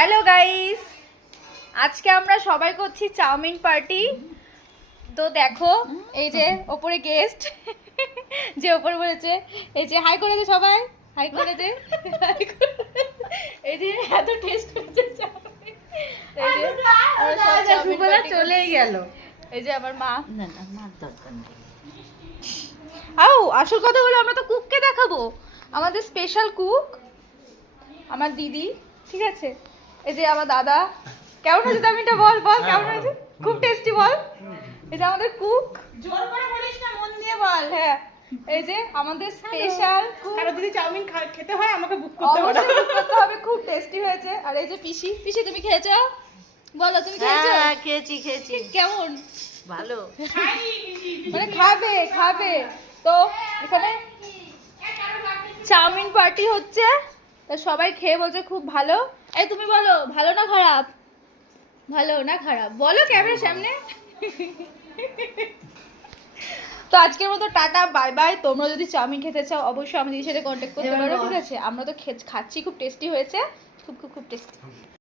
Hello guys, আজকে আমরা সবাই করছি চাউমিন পার্টি। তো দেখো এই যে ওপরে গেস্ট যে ওপরে বলেছে, এই যে হাই করে দে সবাই, হাই করে দে। এই যে এত টেস্ট হয়েছে চাউমিন, এই যে আমরা সব চাউমিন party চলেই করছি। গেল। এই যে আমার মা। না না মার দরকার নেই। আও আসল কথা হলো আমরা তো কুককে দেখাবো, আমাদের স্পেশাল কুক আমার দিদি, ঠিক আছে? এই যে আমার দাদা। কেমন হয়েছে চাউমিনটা? বল বল কেমন হয়েছে? খুব টেস্টি বল। এই যে আমাদের কুক, জোর করে বলিস না, মন দিয়ে বল। হ্যাঁ এই যে আমাদের স্পেশাল কুক। আর যদি চাউমিন খেতে হয় আমাকে বুক করতে হবে। অবশ্যই cook করতে হবে, খুব টেস্টি হয়েছে। আর এই যে পিসি, পিসি তুমি খেয়েছো? বলো তুমি খেয়েছো? হ্যাঁ খেয়েছি। কেমন? ভালো। মানে খাবে খাবে। তো এখানে চাউমিন পার্টি হচ্ছে, তা সবাই খেয়ে বলছে খুব ভালো। এই তুমি বলো ভালো না খারাপ? ভালো না খারাপ বলো ক্যামেরার সামনে। তো আজকের মতো টাটা বাই বাই। তোমরা যদি চাউমিন খেতে চাও অবশ্যই আমাদের সাথে কন্ট্যাক্ট করতে এবার পারো, বল। ঠিক আছে? আমরা তো খাচ্ছি, খুব টেস্টি হয়েছে, খুব খুব খুব টেস্টি।